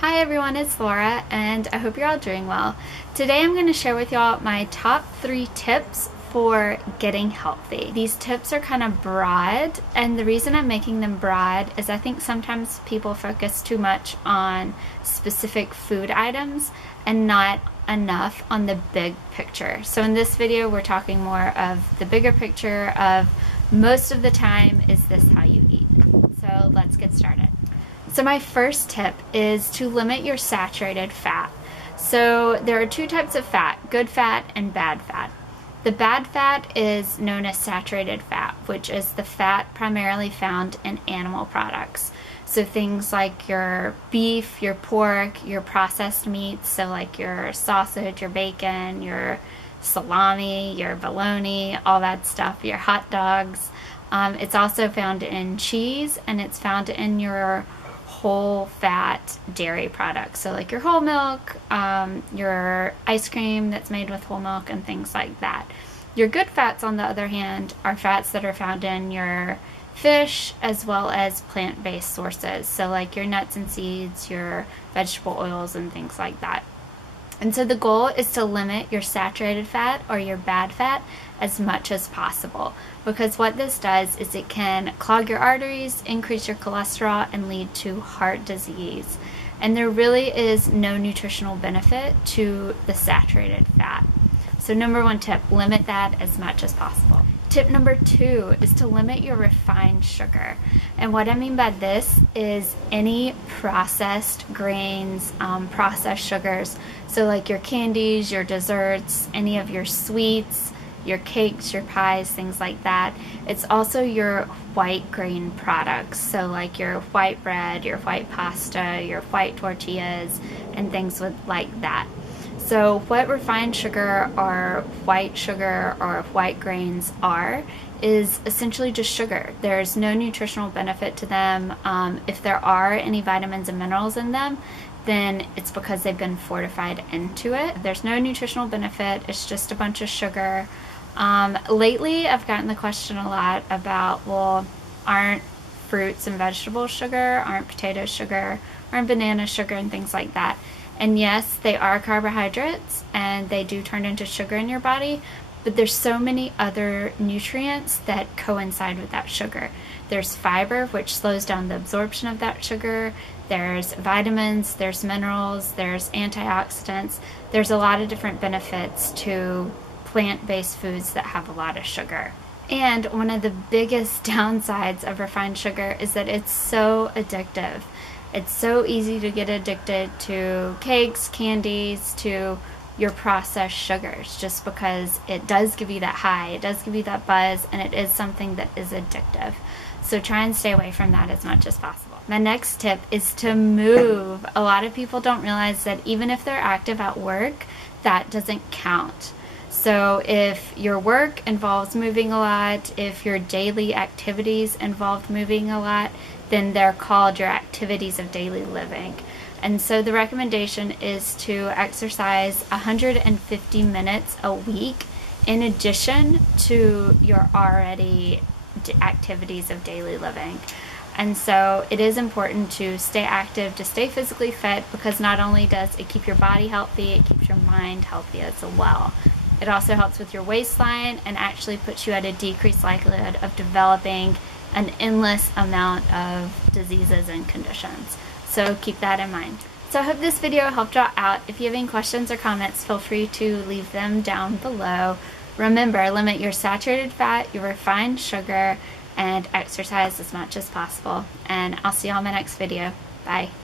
Hi everyone, it's Laura and I hope you're all doing well. Today I'm going to share with y'all my top 3 tips for getting healthy. These tips are kind of broad, and the reason I'm making them broad is I think sometimes people focus too much on specific food items and not enough on the big picture. So in this video we're talking more of the bigger picture of most of the time is this how you eat. So let's get started. So my first tip is to limit your saturated fat. So there are 2 types of fat, good fat and bad fat. The bad fat is known as saturated fat, which is the fat primarily found in animal products. So things like your beef, your pork, your processed meats, so like your sausage, your bacon, your salami, your bologna, all that stuff, your hot dogs. It's also found in cheese, and it's found in your whole fat dairy products, so like your whole milk, your ice cream that's made with whole milk and things like that. Your good fats, on the other hand, are fats that are found in your fish as well as plant-based sources, so like your nuts and seeds, your vegetable oils and things like that. And so the goal is to limit your saturated fat or your bad fat as much as possible, because what this does is it can clog your arteries, increase your cholesterol, and lead to heart disease. And there really is no nutritional benefit to the saturated fat. So number 1 tip, limit that as much as possible. Tip number 2 is to limit your refined sugar. And what I mean by this is any processed grains, processed sugars. So like your candies, your desserts, any of your sweets, your cakes, your pies, things like that. It's also your white grain products. So like your white bread, your white pasta, your white tortillas, and things like that. So what refined sugar or white grains are is essentially just sugar. There's no nutritional benefit to them. If there are any vitamins and minerals in them, then it's because they've been fortified into it. There's no nutritional benefit. It's just a bunch of sugar. Lately I've gotten the question a lot about, well, aren't fruits and vegetables sugar? Aren't potatoes sugar? Aren't bananas sugar? And things like that. And yes, they are carbohydrates and they do turn into sugar in your body, but there's so many other nutrients that coincide with that sugar. There's fiber, which slows down the absorption of that sugar. There's vitamins, there's minerals, there's antioxidants. There's a lot of different benefits to plant-based foods that have a lot of sugar. And one of the biggest downsides of refined sugar is that it's so addictive. It's so easy to get addicted to cakes, candies, to your processed sugars, just because it does give you that high, it does give you that buzz, and it is something that is addictive. So try and stay away from that as much as possible. My next tip is to move. A lot of people don't realize that even if they're active at work, that doesn't count. So if your work involves moving a lot, if your daily activities involve moving a lot, then they're called your activities of daily living. And so the recommendation is to exercise 150 minutes a week in addition to your already activities of daily living. And so it is important to stay active, to stay physically fit, because not only does it keep your body healthy, it keeps your mind healthy as well. It also helps with your waistline and actually puts you at a decreased likelihood of developing an endless amount of diseases and conditions. So keep that in mind. So I hope this video helped y'all out. If you have any questions or comments, feel free to leave them down below. Remember, limit your saturated fat, your refined sugar, and exercise as much as possible. And I'll see y'all in my next video. Bye.